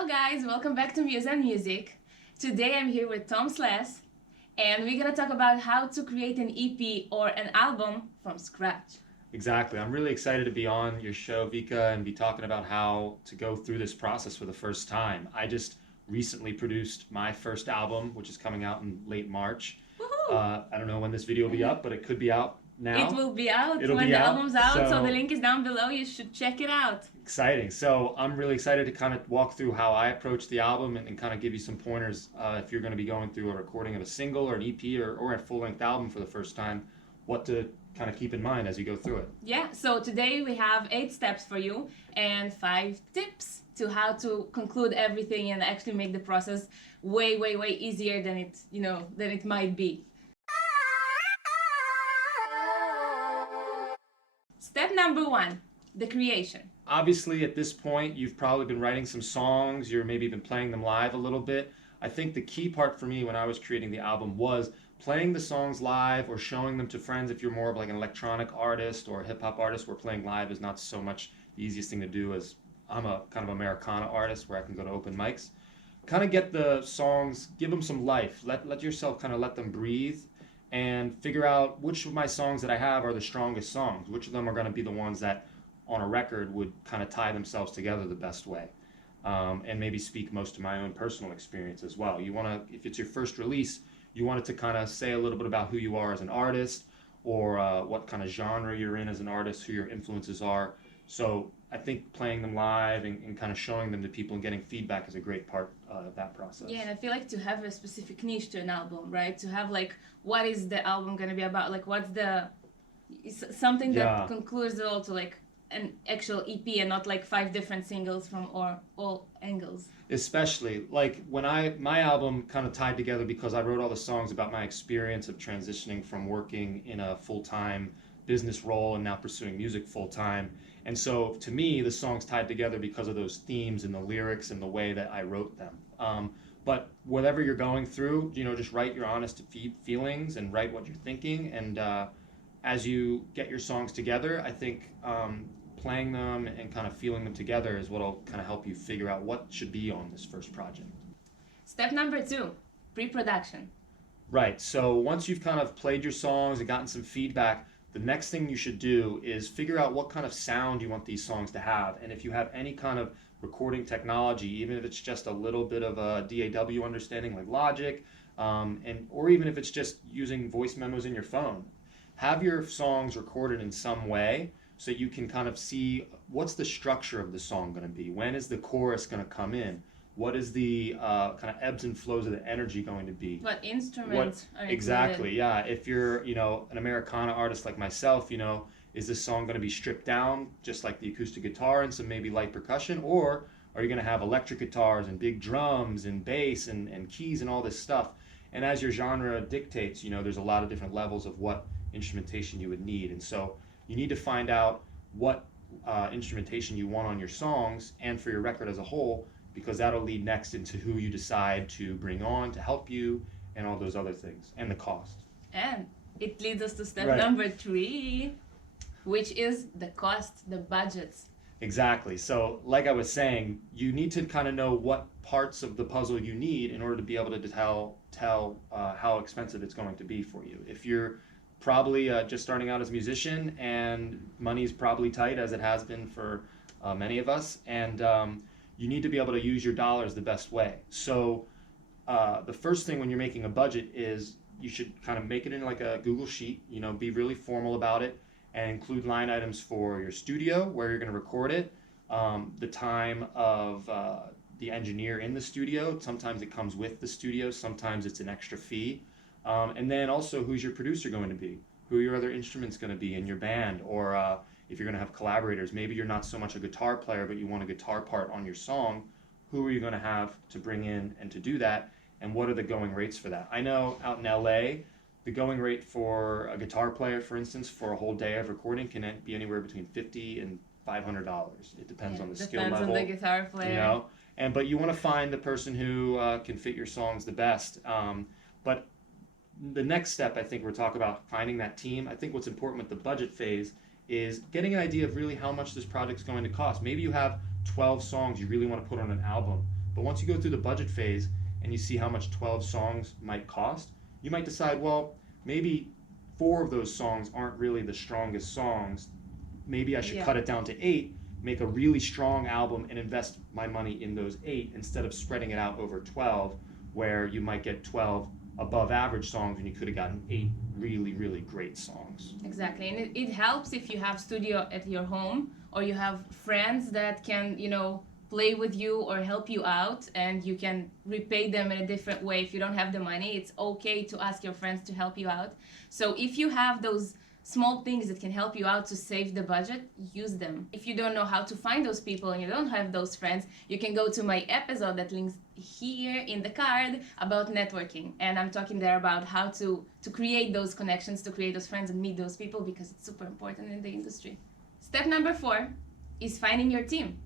Hello guys, welcome back to Muse and Music. Today I'm here with Tom Sless and we're gonna talk about how to create an EP or an album from scratch. Exactly. I'm really excited to be on your show, Vika, and be talking about how to go through this process for the first time. I just recently produced my first album, which is coming out in late March. Woohoo! I don't know when this video will be up, but it could be out now. It will be out It'll when be the out. album's out, so So the link is down below. You should check it out. exciting. So I'm really excited to kind of walk through how I approach the album and kind of give you some pointers if you're going to be going through a recording of a single or an EP or a full-length album for the first time, what to kind of keep in mind as you go through it. Yeah, so today we have 8 steps for you and 5 tips to how to conclude everything and actually make the process way easier than it might be. Step number 1, the creation. Obviously, at this point, you've probably been writing some songs, you're maybe been playing them live a little bit. I think the key part for me when I was creating the album was playing the songs live or showing them to friends. If you're more of like an electronic artist or a hip-hop artist where playing live is not so much the easiest thing to do, as I'm a kind of Americana artist where I can go to open mics. Kind of get the songs, give them some life, let yourself kind of let them breathe and figure out which of my songs that I have are the strongest songs, which of them are going to be the ones that on a record would kind of tie themselves together the best way. And maybe speak most to my own personal experience as well. You want to, if it's your first release, you want it to kind of say a little bit about who you are as an artist or what kind of genre you're in as an artist, who your influences are. So I think playing them live and kind of showing them to people and getting feedback is a great part of that process. Yeah, and I feel like to have a specific niche to an album, right? To have like, what is the album going to be about? Like, what's the, something that concludes it all to like an actual EP and not like 5 different singles from all angles. Especially like when my album kind of tied together because I wrote all the songs about my experience of transitioning from working in a full-time business role and now pursuing music full-time. And so to me, the songs tied together because of those themes and the lyrics and the way that I wrote them. But whatever you're going through, just write your honest feelings and write what you're thinking. And as you get your songs together, I think playing them and kind of feeling them together is what will kind of help you figure out what should be on this first project. Step number 2, pre-production. Right, so once you've kind of played your songs and gotten some feedback, the next thing you should do is figure out what kind of sound you want these songs to have. And if you have any kind of recording technology, even if it's just a little bit of a DAW understanding like Logic, or even if it's just using voice memos in your phone, have your songs recorded in some way so you can kind of see what's the structure of the song going to be. When is the chorus going to come in? What is the kind of ebbs and flows of the energy going to be? What instruments are included? Exactly, yeah. If you're, an Americana artist like myself, is this song going to be stripped down, just like the acoustic guitar and some maybe light percussion? Or are you going to have electric guitars and big drums and bass and keys and all this stuff? And as your genre dictates, there's a lot of different levels of what instrumentation you would need. And so you need to find out what instrumentation you want on your songs and for your record as a whole, because that'll lead next into who you decide to bring on to help you and all those other things, and the cost. And it leads us to step number 3, which is the cost, the budgets. Exactly. So like I was saying, you need to kind of know what parts of the puzzle you need in order to be able to tell how expensive it's going to be for you. If you're probably just starting out as a musician and money's probably tight, as it has been for many of us, and you need to be able to use your dollars the best way. So the first thing when you're making a budget is you should kind of make it in like a Google Sheet, be really formal about it and include line items for your studio, where you're going to record it, the time of the engineer in the studio. Sometimes it comes with the studio, sometimes it's an extra fee. And then also who's your producer going to be, who are your other instruments going to be in your band, or if you're going to have collaborators, maybe you're not so much a guitar player, but you want a guitar part on your song, who are you going to have to bring in and to do that, and what are the going rates for that? I know out in LA, the going rate for a guitar player, for instance, for a whole day of recording can be anywhere between $50 and $500. It depends on the skill level. Depends on the guitar player. But you want to find the person who can fit your songs the best. But the next step, I think, we're talking about finding that team. I think what's important with the budget phase is getting an idea of really how much this project's going to cost. Maybe you have 12 songs you really want to put on an album. But once you go through the budget phase and you see how much 12 songs might cost, you might decide, well, maybe 4 of those songs aren't really the strongest songs. Maybe I should cut it down to 8, make a really strong album, and invest my money in those 8 instead of spreading it out over 12, where you might get 12 above average songs and you could have gotten 8 really, really great songs. Exactly. And it helps if you have studio at your home, or you have friends that can, play with you or help you out, and you can repay them in a different way. If you don't have the money, it's okay to ask your friends to help you out. So if you have those small things that can help you out to save the budget, use them. If you don't know how to find those people and you don't have those friends, you can go to my episode that links here in the card about networking, and I'm talking there about how to create those connections, to create those friends and meet those people, because it's super important in the industry. Step number 4 is finding your team.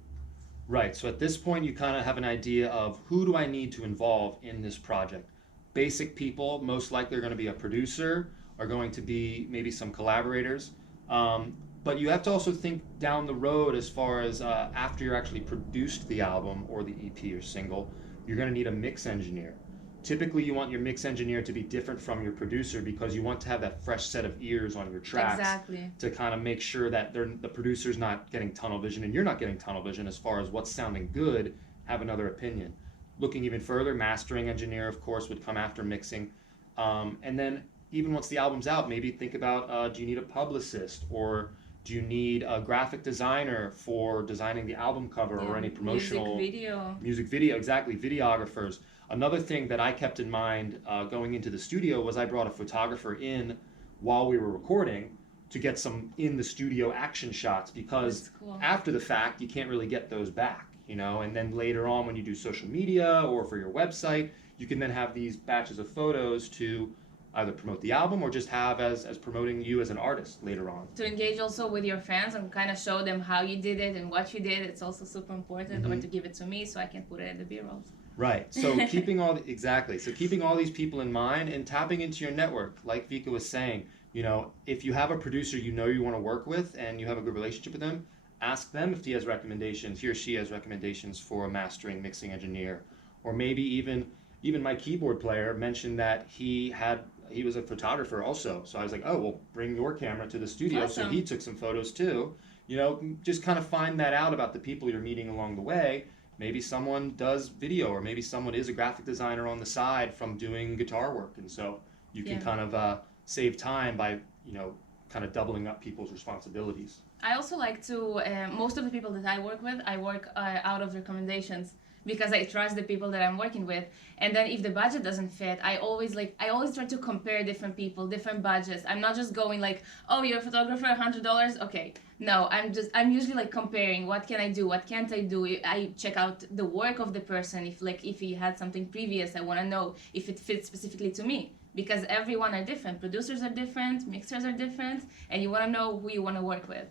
Right, so at this point you kind of have an idea of who do I need to involve in this project. Basic people, most likely are going to be a producer, are going to be maybe some collaborators, but you have to also think down the road as far as after you're actually produced the album or the EP or single, you're going to need a mix engineer. Typically you want your mix engineer to be different from your producer because you want to have that fresh set of ears on your tracks. Exactly. To kind of make sure that the producer's not getting tunnel vision and you're not getting tunnel vision as far as what's sounding good, have another opinion. Looking even further, mastering engineer of course would come after mixing, and then even once the album's out, maybe think about do you need a publicist, or do you need a graphic designer for designing the album cover, or any promotional music video, exactly, videographers. Another thing that I kept in mind going into the studio was I brought a photographer in while we were recording to get some in the studio action shots, because after the fact you can't really get those back, and then later on when you do social media or for your website, you can then have these batches of photos to either promote the album or just have as promoting you as an artist later on. To engage also with your fans and kind of show them how you did it and what you did, it's also super important. Or to give it to me so I can put it in the B-rolls. Right, so keeping all these people in mind and tapping into your network, like Vika was saying, if you have a producer you want to work with and you have a good relationship with them, ask them if he or she has recommendations for a mastering mixing engineer. Or maybe even my keyboard player mentioned that he was a photographer also. So I was like, oh, well, bring your camera to the studio. Awesome. So he took some photos too. Just kind of find that out about the people you're meeting along the way. Maybe someone does video, or maybe someone is a graphic designer on the side from doing guitar work. And so you can kind of save time by, kind of doubling up people's responsibilities. I also like to, most of the people that I work out of recommendations, because I trust the people that I'm working with. And then if the budget doesn't fit, I always try to compare different people, different budgets. I'm not just going like, oh, you're a photographer, $100, okay. No, I'm usually comparing, what can I do, what can't I do. I check out the work of the person. If he had something previous, I want to know if it fits specifically to me, because everyone are different. Producers are different, mixers are different, and you want to know who you want to work with.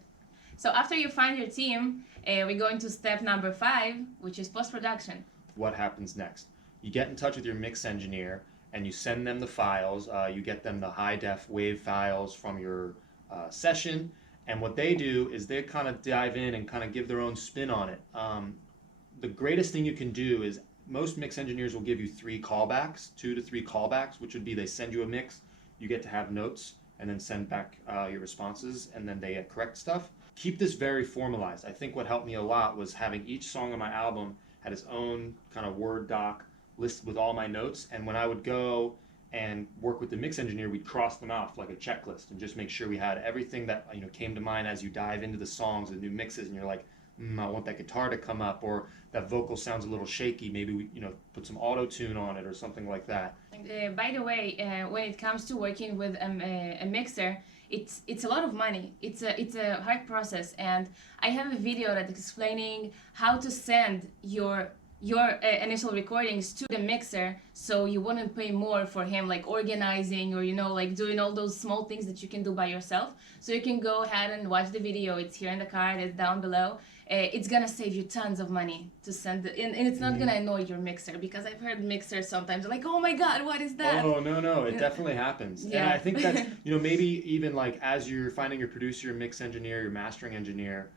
So after you find your team, we go into step number 5, which is post-production. What happens next? You get in touch with your mix engineer and you send them the files. You get them the high-def WAV files from your session. And what they do is they kind of dive in and kind of give their own spin on it. The greatest thing you can do is most mix engineers will give you 3 callbacks, 2 to 3 callbacks, which would be they send you a mix, you get to have notes, and then send back your responses, and then they correct stuff. Keep this very formalized. I think what helped me a lot was having each song on my album had its own kind of Word doc list with all my notes, and when I would go and work with the mix engineer, we'd cross them off like a checklist and just make sure we had everything that came to mind as you dive into the songs and new mixes, and you're like, I want that guitar to come up, or that vocal sounds a little shaky, maybe we put some auto-tune on it or something like that. By the way, when it comes to working with a mixer, it's a lot of money. It's a hard process, and I have a video that's explaining how to send your initial recordings to the mixer, so you wouldn't pay more for him, like organizing or doing all those small things that you can do by yourself. So you can go ahead and watch the video. It's here in the card, it's down below. It's gonna save you tons of money to send it, and it's not gonna annoy your mixer, because I've heard mixers sometimes like, oh my god, what is that? Oh no, it definitely happens. Yeah. And I think that's maybe even like as you're finding your producer, your mix engineer, your mastering engineer,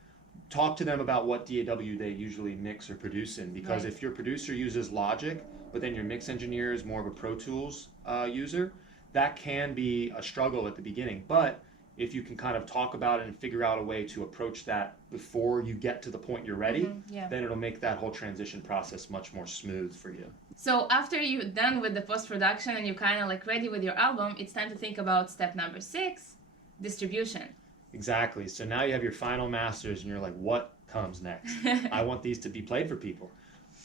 talk to them about what DAW they usually mix or produce in, because Right. if your producer uses Logic, but then your mix engineer is more of a Pro Tools user, that can be a struggle at the beginning. But if you can kind of talk about it and figure out a way to approach that before you get to the point you're ready, Yeah. then it'll make that whole transition process much more smooth for you. So after you're done with the post-production and you're kind of like ready with your album, it's time to think about step number 6, distribution. Exactly. So now you have your final masters and you're like, what comes next? I want these to be played for people.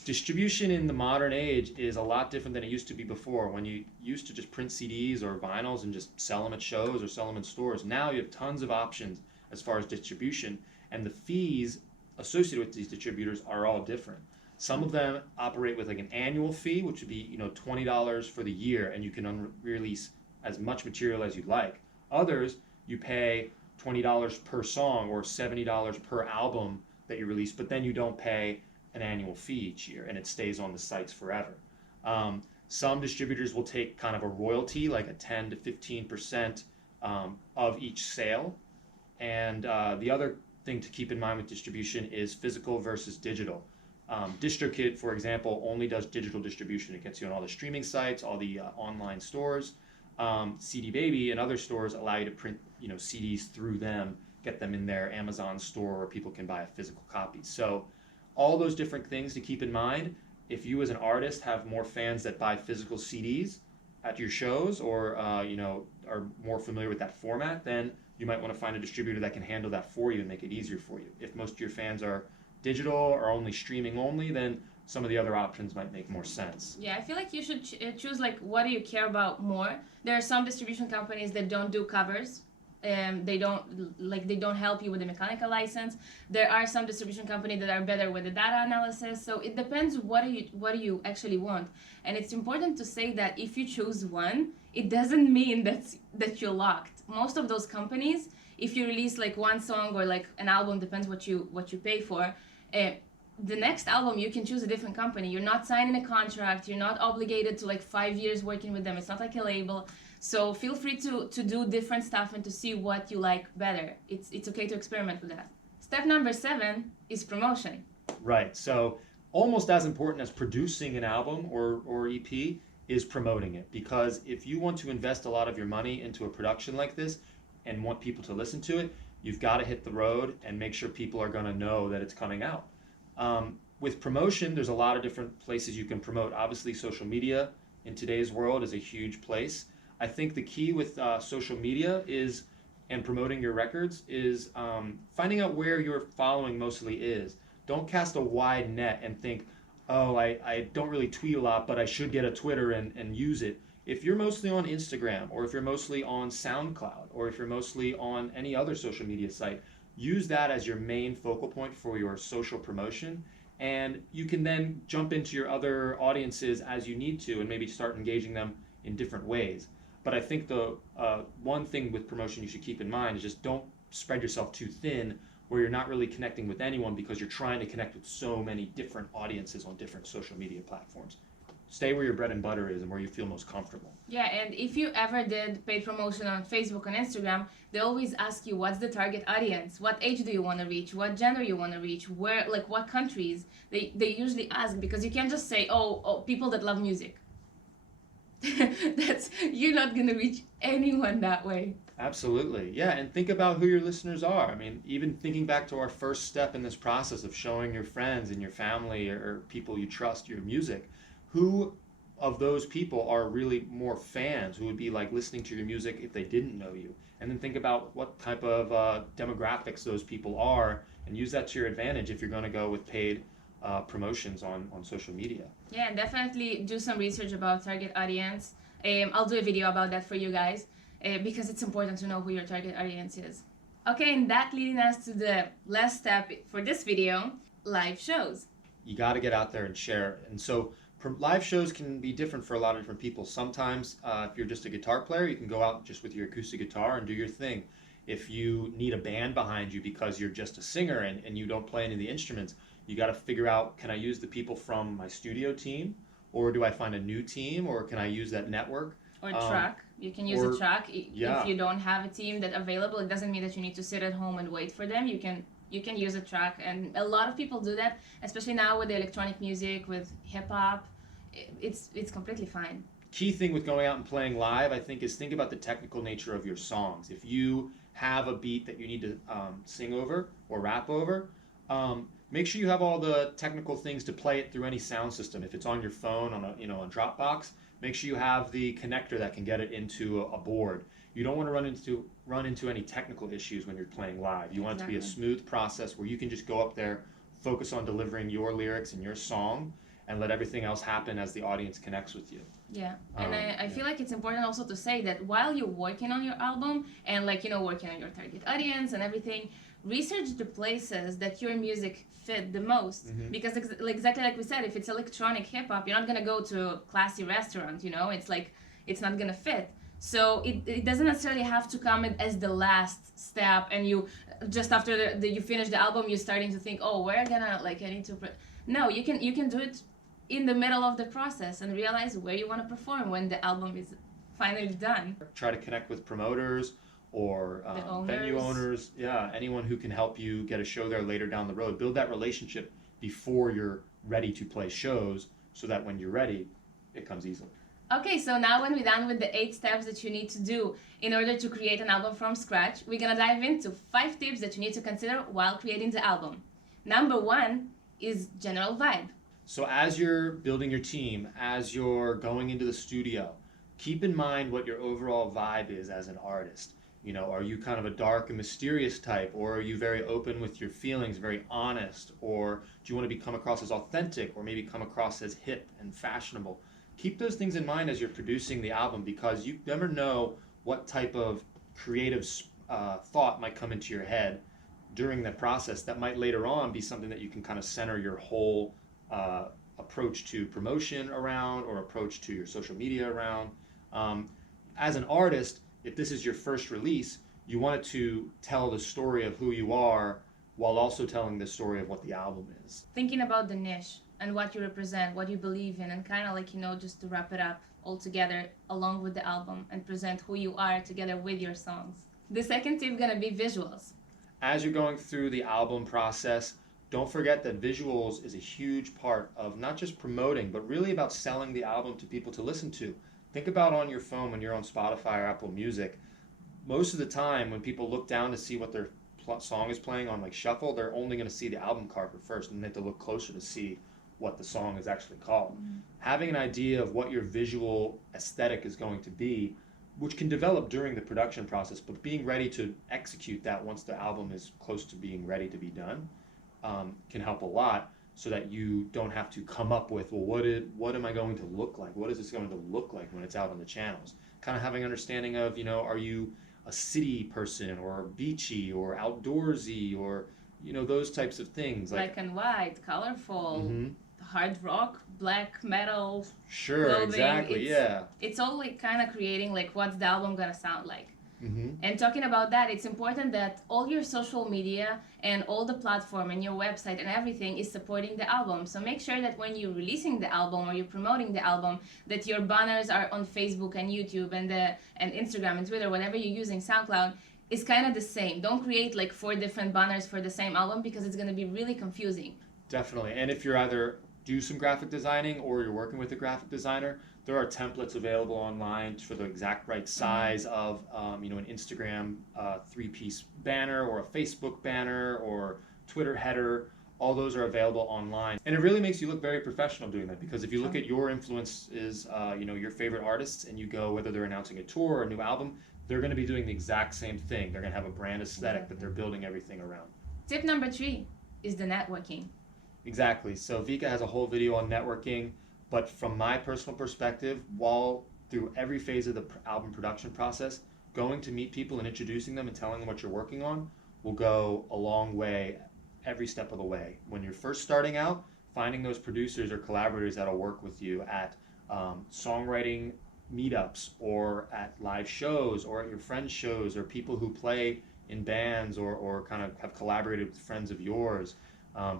Distribution in the modern age is a lot different than it used to be before, when you used to just print CDs or vinyls and just sell them at shows or sell them in stores. Now you have tons of options as far as distribution, and the fees associated with these distributors are all different. Some of them operate with like an annual fee, which would be $20 for the year, and you can release as much material as you'd like. Others, you pay $20 per song or $70 per album that you release, but then you don't pay an annual fee each year, and it stays on the sites forever. Some distributors will take kind of a royalty, like a 10 to 15% of each sale. And the other thing to keep in mind with distribution is physical versus digital. DistroKid, for example, only does digital distribution. It gets you on all the streaming sites, all the online stores. CD Baby and other stores allow you to print CDs through them, get them in their Amazon store where people can buy a physical copy. So all those different things to keep in mind. If you as an artist have more fans that buy physical CDs at your shows, or are more familiar with that format, then you might want to find a distributor that can handle that for you and make it easier for you. If most of your fans are digital or only streaming only, then some of the other options might make more sense. Yeah, I feel like you should choose like what do you care about more. There are some distribution companies that don't do covers. They don't help you with the mechanical license. There are some distribution companies that are better with the data analysis. So it depends what do you actually want. And it's important to say that if you choose one, it doesn't mean that you're locked. Most of those companies, if you release like one song or like an album, depends what you pay for. The next album you can choose a different company. You're not signing a contract. You're not obligated to like 5 years working with them. It's not like a label. So feel free to do different stuff and to see what you like better. It's okay to experiment with that. Step number 7 is promotion. Right. So almost as important as producing an album or EP is promoting it. Because if you want to invest a lot of your money into a production like this and want people to listen to it, you've got to hit the road and make sure people are going to know that it's coming out. With promotion, there's a lot of different places you can promote. Obviously, social media in today's world is a huge place. I think the key with social media and promoting your records is finding out where your following mostly is. Don't cast a wide net and think, oh, I don't really tweet a lot, but I should get a Twitter and use it. If you're mostly on Instagram, or if you're mostly on SoundCloud, or if you're mostly on any other social media site, use that as your main focal point for your social promotion. And you can then jump into your other audiences as you need to and maybe start engaging them in different ways. But I think the one thing with promotion you should keep in mind is just don't spread yourself too thin where you're not really connecting with anyone because you're trying to connect with so many different audiences on different social media platforms. Stay where your bread and butter is and where you feel most comfortable. Yeah, and if you ever did paid promotion on Facebook and Instagram, they always ask you what's the target audience, what age do you want to reach, what gender you want to reach, where, like what countries. They usually ask because you can't just say, oh people that love music. You're not gonna reach anyone that way. Absolutely. Yeah, and think about who your listeners are. I mean, even thinking back to our first step in this process of showing your friends and your family or people you trust your music, who of those people are really more fans who would be like listening to your music if they didn't know you? And then think about what type of demographics those people are and use that to your advantage if you're going to go with paid promotions on social media. Yeah, and definitely do some research about target audience. I'll do a video about that for you guys because it's important to know who your target audience is. Okay, and that leading us to the last step for this video, live shows. You got to get out there and share. And so live shows can be different for a lot of different people. Sometimes if you're just a guitar player, you can go out just with your acoustic guitar and do your thing. If you need a band behind you because you're just a singer and you don't play any of the instruments, you got to figure out, can I use the people from my studio team, or do I find a new team, or can I use that network? Or a track. You can use a track. If you don't have a team that's available, it doesn't mean that you need to sit at home and wait for them. You can you can use a track, and a lot of people do that, especially now with the electronic music, with hip-hop. It's completely fine. Key thing with going out and playing live, I think, is think about the technical nature of your songs. If you have a beat that you need to sing over or rap over, make sure you have all the technical things to play it through any sound system. If it's on your phone, on a Dropbox, make sure you have the connector that can get it into a board. You don't want to run into any technical issues when you're playing live. You want it to be a smooth process where you can just go up there, focus on delivering your lyrics and your song, and let everything else happen as the audience connects with you. Yeah, and I feel like it's important also to say that while you're working on your album and working on your target audience and everything, research the places that your music fit the most. Mm-hmm. Because exactly like we said, if it's electronic hip hop, you're not gonna go to a classy restaurant. It's like it's not gonna fit. So it doesn't necessarily have to come as the last step, and you just after you finish the album, you're starting to think, oh, where I need to. No, you can do it in the middle of the process and realize where you want to perform when the album is finally done. Try to connect with promoters or venue owners, anyone who can help you get a show there later down the road. Build that relationship before you're ready to play shows so that when you're ready, it comes easily. Okay, so now when we're done with the 8 steps that you need to do in order to create an album from scratch, we're gonna dive into 5 tips that you need to consider while creating the album. Number 1 is general vibe. So as you're building your team, as you're going into the studio, keep in mind what your overall vibe is as an artist. Are you kind of a dark and mysterious type, or are you very open with your feelings, very honest, or do you want to come across as authentic, or maybe come across as hip and fashionable? Keep those things in mind as you're producing the album, because you never know what type of creative thought might come into your head during that process that might later on be something that you can kind of center your whole approach to promotion around, or approach to your social media around. As an artist, if this is your first release, you want it to tell the story of who you are while also telling the story of what the album is. Thinking about the niche and what you represent, what you believe in, and kind of just to wrap it up all together along with the album and present who you are together with your songs. The second tip is gonna be visuals. As you're going through the album process, don't forget that visuals is a huge part of not just promoting, but really about selling the album to people to listen to. Think about on your phone when you're on Spotify or Apple Music. Most of the time when people look down to see what their song is playing on shuffle, they're only going to see the album cover first, and they have to look closer to see what the song is actually called. Mm-hmm. Having an idea of what your visual aesthetic is going to be, which can develop during the production process, but being ready to execute that once the album is close to being ready to be done, can help a lot, so that you don't have to come up with, what am I going to look like? What is this going to look like when it's out on the channels? Kind of having an understanding of, are you a city person, or beachy, or outdoorsy, or those types of things. Black and white, colorful, mm-hmm. Hard rock, black metal. Sure, clothing. Exactly, It's all kind of creating what's the album gonna sound like. Mm-hmm. And talking about that, it's important that all your social media and all the platform and your website and everything is supporting the album. So make sure that when you're releasing the album or you're promoting the album, that your banners are on Facebook and YouTube and Instagram and Twitter, whatever you're using, SoundCloud, is kind of the same. Don't create 4 different banners for the same album, because it's going to be really confusing. Definitely. And if you're either do some graphic designing or you're working with a graphic designer, there are templates available online for the exact right size of an Instagram 3-piece banner, or a Facebook banner, or Twitter header. All those are available online, and it really makes you look very professional doing that, because if you look at your influences, your favorite artists, and you go, whether they're announcing a tour or a new album, they're going to be doing the exact same thing. They're going to have a brand aesthetic that they're building everything around. Tip number 3 is the networking. Exactly. So Vika has a whole video on networking, but from my personal perspective, while through every phase of the album production process, going to meet people and introducing them and telling them what you're working on will go a long way every step of the way. When you're first starting out, finding those producers or collaborators that'll work with you at songwriting meetups, or at live shows, or at your friends' shows, or people who play in bands, or kind of have collaborated with friends of yours,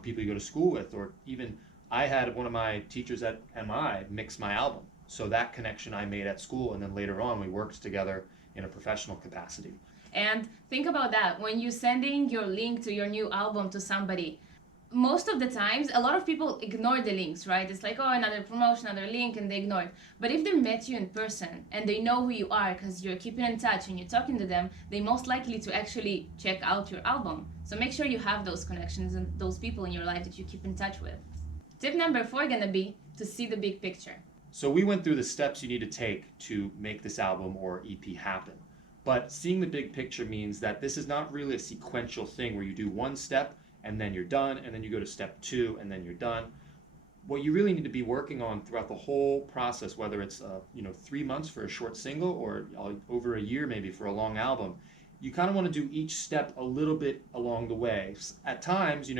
people you go to school with, or even I had one of my teachers at MI mix my album. So that connection I made at school, and then later on we worked together in a professional capacity. And think about that. When you're sending your link to your new album to somebody, most of the times, a lot of people ignore the links, right? It's like, oh, another promotion, another link, and they ignore it. But if they met you in person and they know who you are because you're keeping in touch and you're talking to them, they're most likely to actually check out your album. So make sure you have those connections and those people in your life that you keep in touch with. Tip number 4 gonna be to see the big picture. So we went through the steps you need to take to make this album or EP happen. But seeing the big picture means that this is not really a sequential thing where you do one step and then you're done, and then you go to step 2, and then you're done. What you really need to be working on throughout the whole process, whether it's 3 months for a short single or over a year maybe for a long album, you kind of want to do each step a little bit along the way. At times,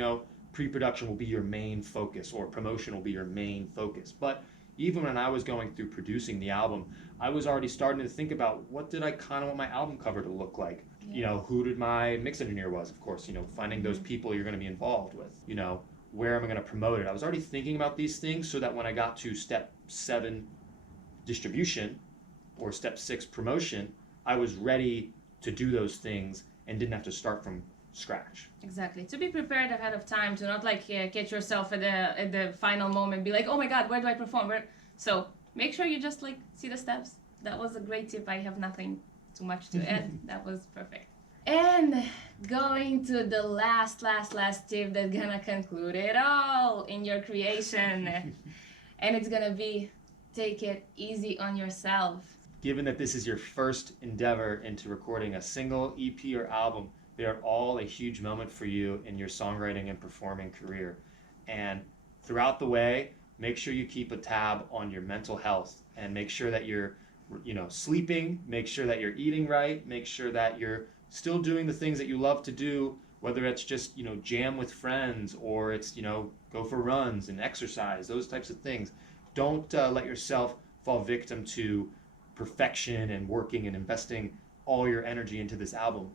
pre-production will be your main focus, or promotion will be your main focus. But even when I was going through producing the album, I was already starting to think about what did I kind of want my album cover to look like. Who did my mix engineer was, of course, finding those people you're going to be involved with, where am I going to promote it? I was already thinking about these things so that when I got to step 7 distribution or step 6 promotion, I was ready to do those things and didn't have to start from scratch. Exactly. To be prepared ahead of time, to not catch yourself at the final moment, be like, oh my God, where do I perform? So make sure you just see the steps. That was a great tip. I have nothing too much to add. That was perfect. And going to the last tip that's gonna conclude it all in your creation. And it's gonna be take it easy on yourself. Given that this is your first endeavor into recording a single EP or album, they are all a huge moment for you in your songwriting and performing career. And throughout the way, make sure you keep a tab on your mental health and make sure that you're sleeping, make sure that you're eating right, make sure that you're still doing the things that you love to do, whether it's just, jam with friends or it's, go for runs and exercise, those types of things. Don't let yourself fall victim to perfection and working and investing all your energy into this album.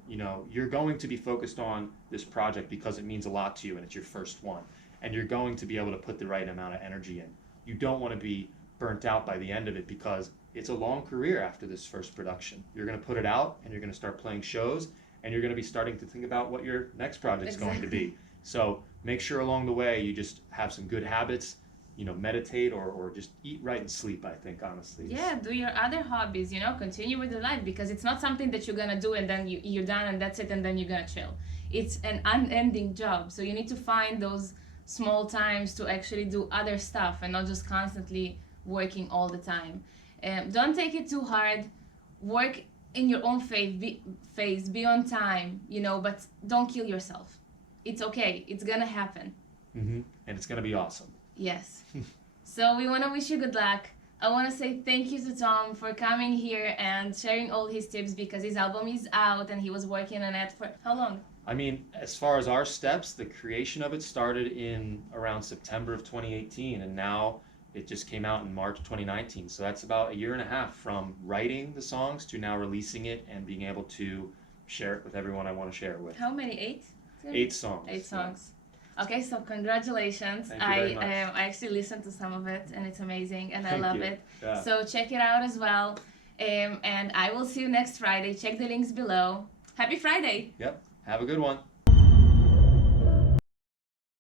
You're going to be focused on this project because it means a lot to you and it's your first one. And you're going to be able to put the right amount of energy in. You don't want to be burnt out by the end of it because it's a long career after this first production. You're going to put it out and you're going to start playing shows and you're going to be starting to think about what your next project's going to be. So make sure along the way you just have some good habits, meditate or just eat right and sleep, I think, honestly. Yeah, do your other hobbies, continue with your life because it's not something that you're going to do and then you're done and that's it and then you're going to chill. It's an unending job. So you need to find those small times to actually do other stuff and not just constantly working all the time. Don't take it too hard. Work in your own phase, be on time, but don't kill yourself. It's okay. It's going to happen. Mm-hmm. And it's going to be awesome. Yes. So we want to wish you good luck. I want to say thank you to Tom for coming here and sharing all his tips because his album is out and he was working on it for how long? I mean, as far as our steps, the creation of it started in around September of 2018 and now it just came out in March 2019. So that's about a year and a half from writing the songs to now releasing it and being able to share it with everyone I want to share it with. How many? 8? 8 songs. 8 songs. Okay, so congratulations. Thank you very much. I actually listened to some of it and it's amazing and Thank I love you. it. Yeah. So check it out as well. And I will see you next Friday. Check the links below. Happy Friday. Yep. Have a good one.